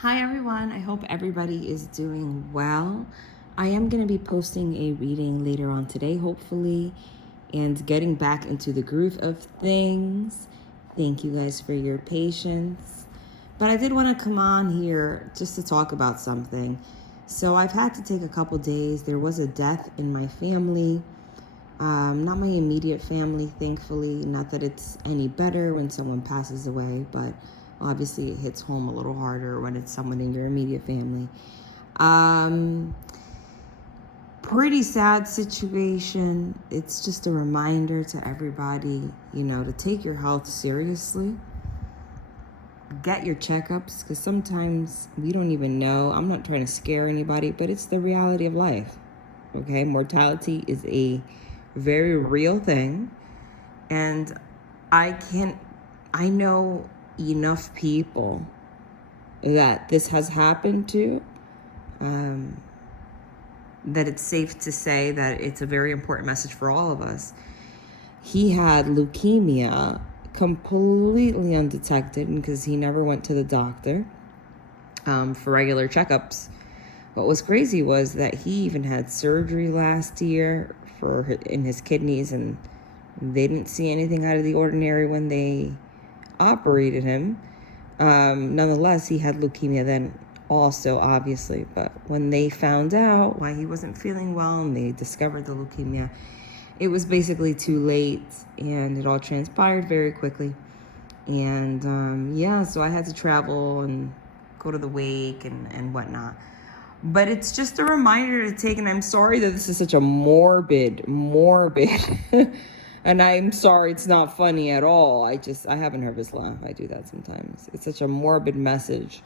Hi everyone, I hope everybody is doing well. I am going to be posting a reading later on today, hopefully, and getting back into the groove of things. Thank you guys for your patience. But I did want to come on here just to talk about something. So I've had to take a couple days. There was a death in my family. Not my immediate family, thankfully. Not that it's any better when someone passes away, but obviously it hits home a little harder when it's someone in your immediate family. Pretty sad situation. It's just a reminder to everybody, to take your health seriously. Get your checkups, because sometimes we don't even know. I'm not trying to scare anybody, but it's the reality of life. Okay, mortality is a very real thing, and I know enough people that this has happened to, that it's safe to say that it's a very important message for all of us. He had leukemia, completely undetected, because he never went to the doctor for regular checkups. What was crazy was that he even had surgery last year in his kidneys, and they didn't see anything out of the ordinary when they operated him. Nonetheless, he had leukemia then also, obviously. But when they found out why he wasn't feeling well and they discovered the leukemia, it was basically too late, and it all transpired very quickly. And so I had to travel and go to the wake and whatnot. But it's just a reminder to take, and I'm sorry that this is such a morbid, and I'm sorry it's not funny at all. I have a nervous laugh. I do that sometimes. It's such a morbid message.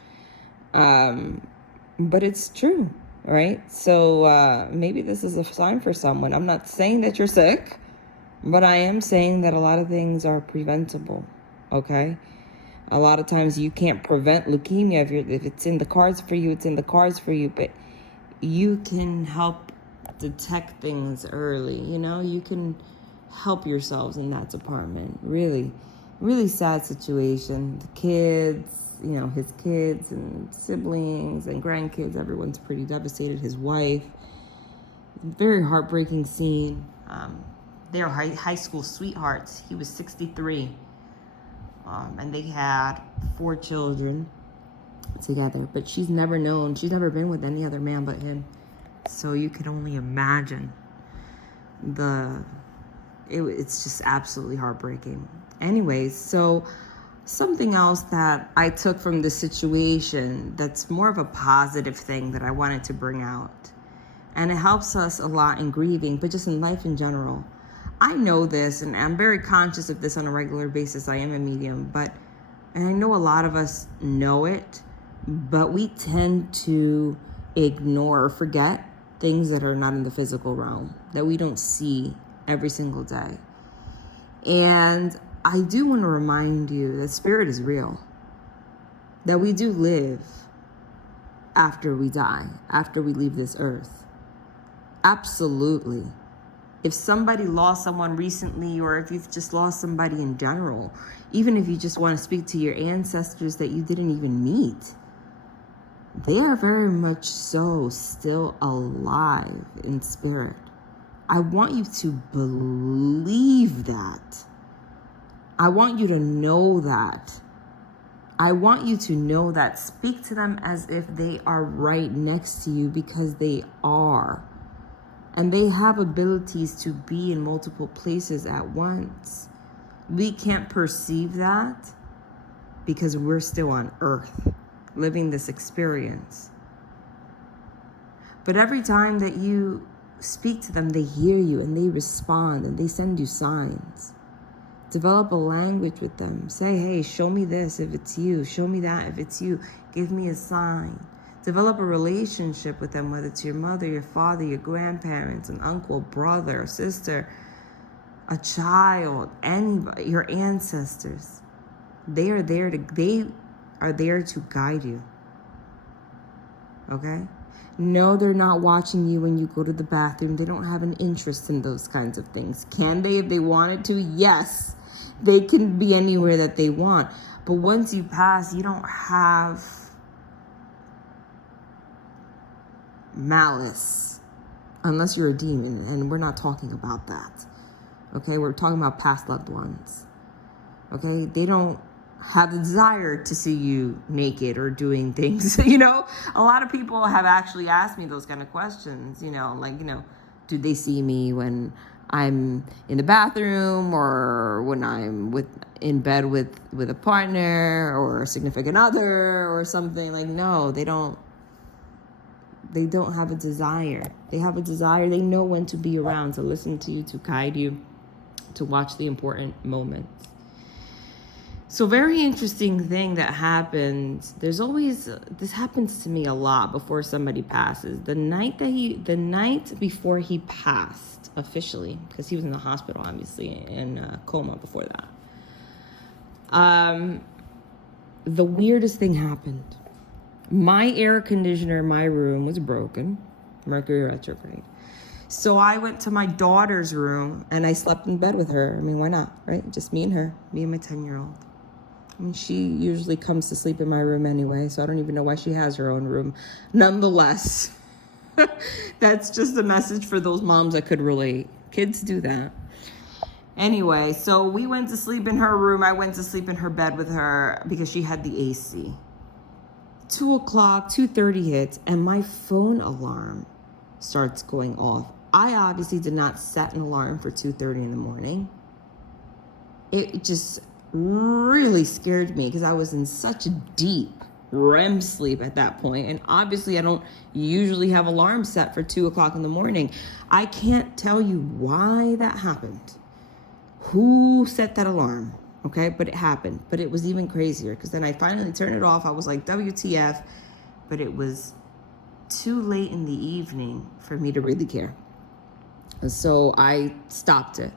But it's true, right? So maybe this is a sign for someone. I'm not saying that you're sick, but I am saying that a lot of things are preventable, okay? A lot of times you can't prevent leukemia. If it's in the cards for you, it's in the cards for you. But you can help detect things early. You can help yourselves in that department. Really, really sad situation. The kids, his kids and siblings and grandkids, everyone's pretty devastated. His wife. Very heartbreaking scene. They're high school sweethearts. He was 63. And they had 4 children together, but she's never been with any other man but him. So you can only imagine it's just absolutely heartbreaking. Anyways, so something else that I took from the situation that's more of a positive thing that I wanted to bring out, and it helps us a lot in grieving, but just in life in general. I know this, and I'm very conscious of this on a regular basis. I am a medium, and I know a lot of us know it, but we tend to ignore or forget things that are not in the physical realm, that we don't see every single day. And I do want to remind you that spirit is real, that we do live after we die, after we leave this earth. Absolutely. If somebody lost someone recently, or if you've just lost somebody in general, even if you just want to speak to your ancestors that you didn't even meet, they are very much so still alive in spirit. I want you to believe that. I want you to know that. I want you to know that. Speak to them as if they are right next to you, because they are. And they have abilities to be in multiple places at once. We can't perceive that because we're still on earth living this experience. But every time that you speak to them, they hear you and they respond and they send you signs. Develop a language with them. Say, hey, show me this if it's you. Show me that if it's you. Give me a sign. Develop a relationship with them, whether it's your mother, your father, your grandparents, an uncle, brother, sister, a child, anybody, your ancestors. They are there to guide you. Okay? No, they're not watching you when you go to the bathroom. They don't have an interest in those kinds of things. Can they if they wanted to? Yes. They can be anywhere that they want. But once you pass, you don't have malice unless you're a demon, and we're not talking about that. Okay, we're talking about past loved ones. Okay, they don't have the desire to see you naked or doing things. A lot of people have actually asked me those kind of questions, do they see me when I'm in the bathroom or when I'm in bed with a partner or a significant other or something? Like, no, they don't have a desire. They have a desire. They know when to be around, to listen to you, to guide you, to watch the important moments. So very interesting thing that happens. This happens to me a lot before somebody passes. The night before he passed officially, because he was in the hospital, obviously, in a coma before that. The weirdest thing happened. My air conditioner in my room was broken, Mercury retrograde. So I went to my daughter's room and I slept in bed with her. I mean, why not, right? Just me and her, me and my 10-year-old. I mean, she usually comes to sleep in my room anyway, so I don't even know why she has her own room. Nonetheless, that's just a message for those moms that could relate. Kids do that. Anyway, so we went to sleep in her room. I went to sleep in her bed with her because she had the AC. 2:30 hits, and my phone alarm starts going off. I obviously did not set an alarm for 2:30 in the morning. It just really scared me because I was in such a deep REM sleep at that point. And obviously I don't usually have alarms set for 2:00 in the morning. I can't tell you why that happened. Who set that alarm? Okay, but it happened. But it was even crazier because then I finally turned it off. I was like, WTF? But it was too late in the evening for me to really care. And so I stopped it.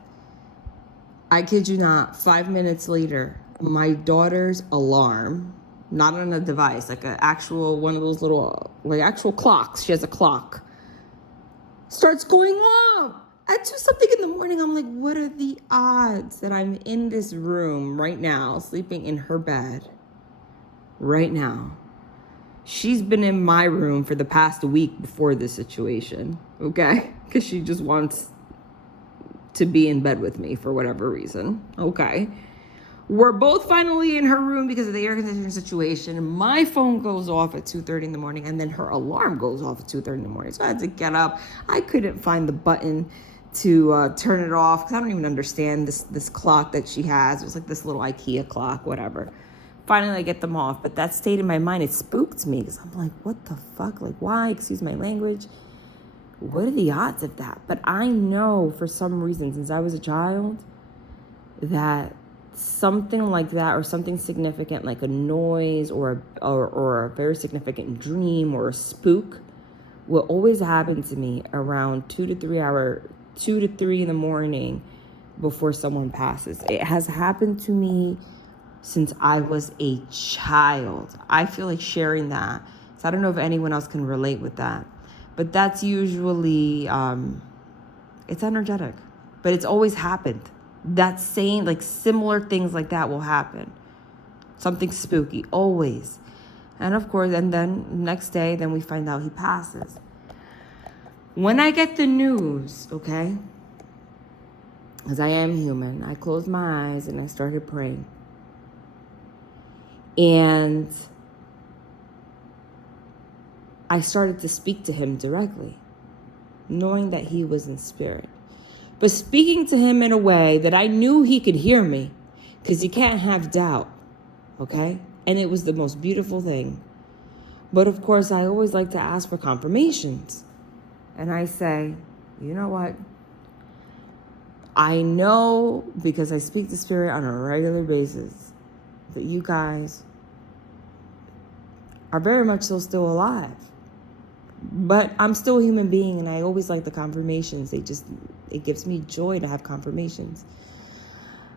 I kid you not, 5 minutes later, my daughter's alarm, not on a device, like an actual, one of those little, like actual clocks. She has a clock. Starts going off at 2-something in the morning. I'm like, what are the odds that I'm in this room right now, sleeping in her bed right now? She's been in my room for the past week before this situation, okay? Because she just wants to be in bed with me for whatever reason, okay? We're both finally in her room because of the air conditioning situation. My phone goes off at 2:30 in the morning, and then her alarm goes off at 2:30 in the morning. So I had to get up. I couldn't find the button to turn it off because I don't even understand this clock that she has. It was like this little IKEA clock, whatever. Finally, I get them off, but that stayed in my mind. It spooked me because I'm like, what the fuck? Like, why? Excuse my language. What are the odds of that? But I know for some reason, since I was a child, that something like that or something significant like a noise or a very significant dream or a spook will always happen to me around 2 to 3 in the morning before someone passes. It has happened to me since I was a child. I feel like sharing that. So I don't know if anyone else can relate with that. But that's usually, it's energetic. But it's always happened. That same, like similar things like that will happen. Something spooky, always. And of course, and then next day, then we find out he passes. When I get the news, okay, because I am human, I closed my eyes and I started praying. And I started to speak to him directly, knowing that he was in spirit. But speaking to him in a way that I knew he could hear me, because you can't have doubt, okay? And it was the most beautiful thing. But of course, I always like to ask for confirmations. And I say, you know what? I know, because I speak to spirit on a regular basis, that you guys are very much so still alive. But I'm still a human being, and I always like the confirmations. It gives me joy to have confirmations.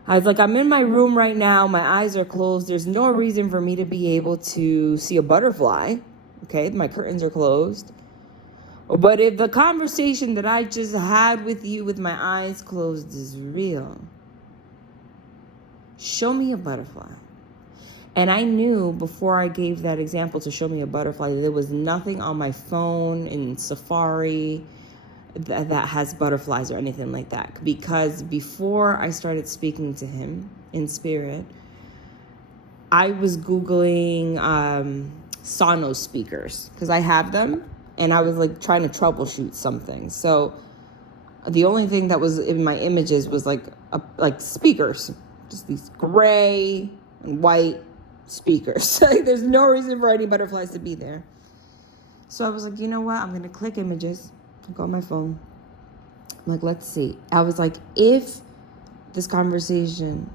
I was like, I'm in my room right now. My eyes are closed. There's no reason for me to be able to see a butterfly. Okay, my curtains are closed. But if the conversation that I just had with you with my eyes closed is real, show me a butterfly. And I knew before I gave that example to show me a butterfly, there was nothing on my phone in Safari that has butterflies or anything like that. Because before I started speaking to him in spirit, I was Googling Sonos speakers because I have them, and I was like trying to troubleshoot something. So the only thing that was in my images was like speakers, just these gray and white speakers. Like, there's no reason for any butterflies to be there. So I was like, you know what? I'm going to click images. I go on my phone. I'm like, let's see. I was like, if this conversation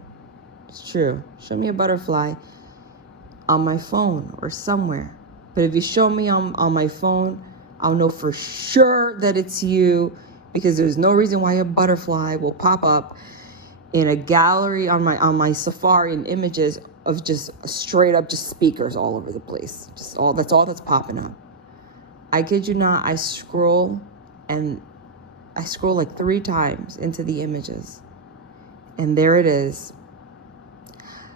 is true, show me a butterfly on my phone or somewhere. But if you show me on my phone, I'll know for sure that it's you, because there's no reason why a butterfly will pop up in a gallery on my Safari in images of just straight up just speakers all over the place. That's all that's popping up. I kid you not, I scroll like 3 times into the images. And there it is.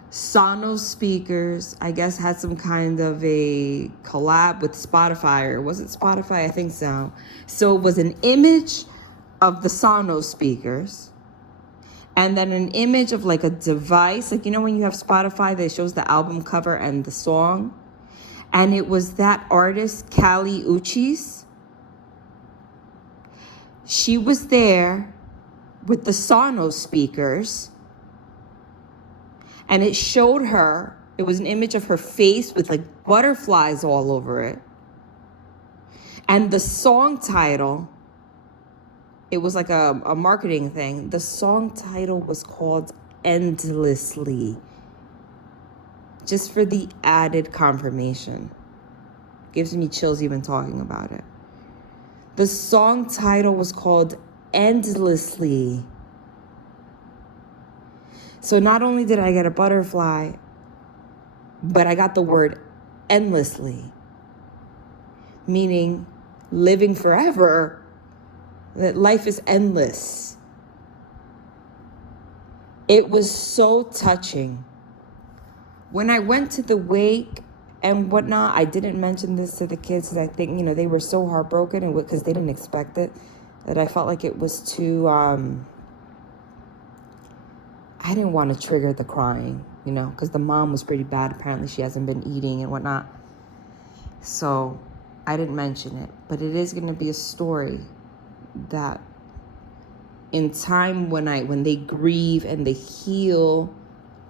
Sonos speakers, I guess, had some kind of a collab with Spotify, or was it Spotify? I think so. So it was an image of the Sonos speakers, and then an image of like a device, like, you know, when you have Spotify that shows the album cover and the song, and it was that artist, Kali Uchis. She was there with the Sonos speakers, and it showed her, it was an image of her face with like butterflies all over it. And the song title, it was like a marketing thing. The song title was called Endlessly. Just for the added confirmation. Gives me chills even talking about it. The song title was called Endlessly. So not only did I get a butterfly, but I got the word endlessly, meaning living forever, that life is endless. It was so touching. When I went to the wake and whatnot, I didn't mention this to the kids because I think, you know, they were so heartbroken and because they didn't expect it, that I felt like it was too, I didn't want to trigger the crying, you know, because the mom was pretty bad. Apparently she hasn't been eating and whatnot. So I didn't mention it, but it is going to be a story that in time when they grieve and they heal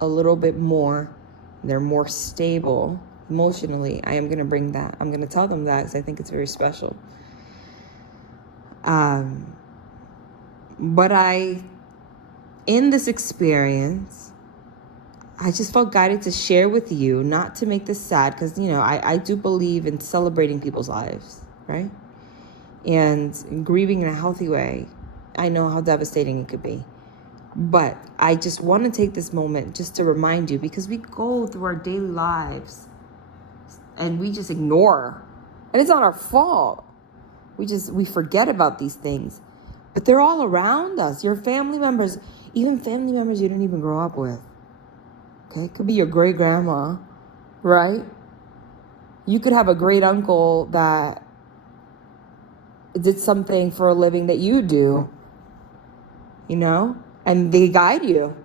a little bit more, they're more stable emotionally, I am going to bring that. I'm going to tell them that because I think it's very special. But in this experience, I just felt guided to share with you, not to make this sad, because, you know, I do believe in celebrating people's lives, right? And grieving in a healthy way. I know how devastating it could be. But I just want to take this moment just to remind you, because we go through our daily lives and we just ignore. And it's not our fault. We forget about these things. But they're all around us. Your family members, even family members you didn't even grow up with. Okay? It could be your great grandma, right? You could have a great uncle that did something for a living that you do, you know? And they guide you,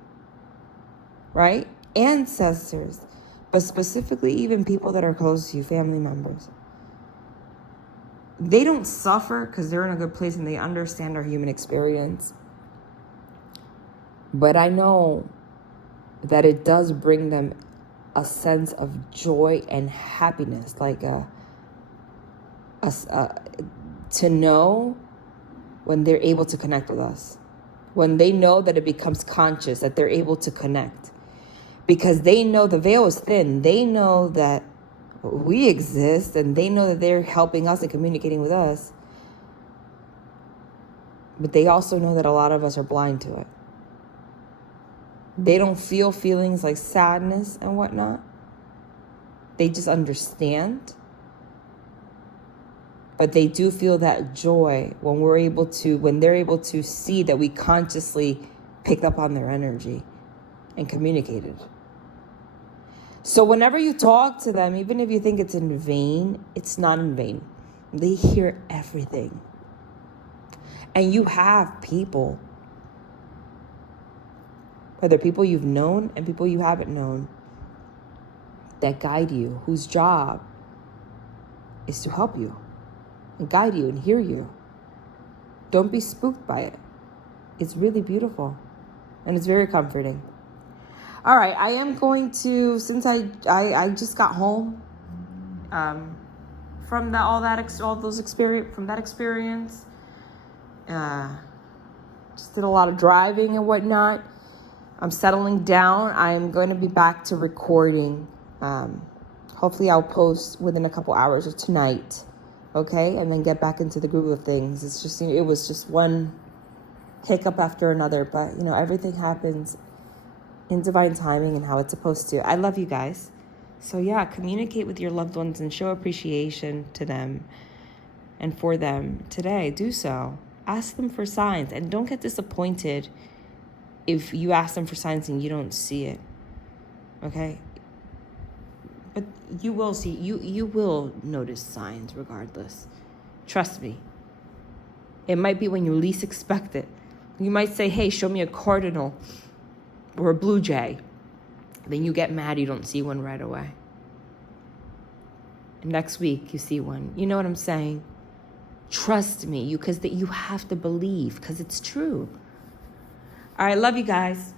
right? Ancestors, but specifically even people that are close to you, family members. They don't suffer because they're in a good place and they understand our human experience. But I know that it does bring them a sense of joy and happiness, like to know when they're able to connect with us. When they know that it becomes conscious, that they're able to connect. Because they know the veil is thin. They know that we exist, and they know that they're helping us and communicating with us. But they also know that a lot of us are blind to it. They don't feel feelings like sadness and whatnot. They just understand. But they do feel that joy when they're able to see that we consciously picked up on their energy and communicated. So whenever you talk to them, even if you think it's in vain, it's not in vain. They hear everything. And you have people, whether people you've known and people you haven't known, that guide you, whose job is to help you and guide you and hear you. Don't be spooked by it. It's really beautiful and it's very comforting. All right, I am going to, since I just got home from that experience, just did a lot of driving and whatnot. I'm settling down. I am going to be back to recording. Hopefully I'll post within a couple hours of tonight, okay? And then get back into the groove of things. It was just one hiccup after another, but everything happens in divine timing and how it's supposed to. I love you guys. So yeah, communicate with your loved ones and show appreciation to them and for them today. Do so. Ask them for signs, and don't get disappointed if you ask them for signs and you don't see it. Okay? But you will see, you will notice signs regardless. Trust me. It might be when you least expect it. You might say, hey, show me a cardinal or a blue jay. Then you get mad you don't see one right away. And next week you see one. You know what I'm saying? Trust me, because you have to believe, because it's true. All right, love you guys.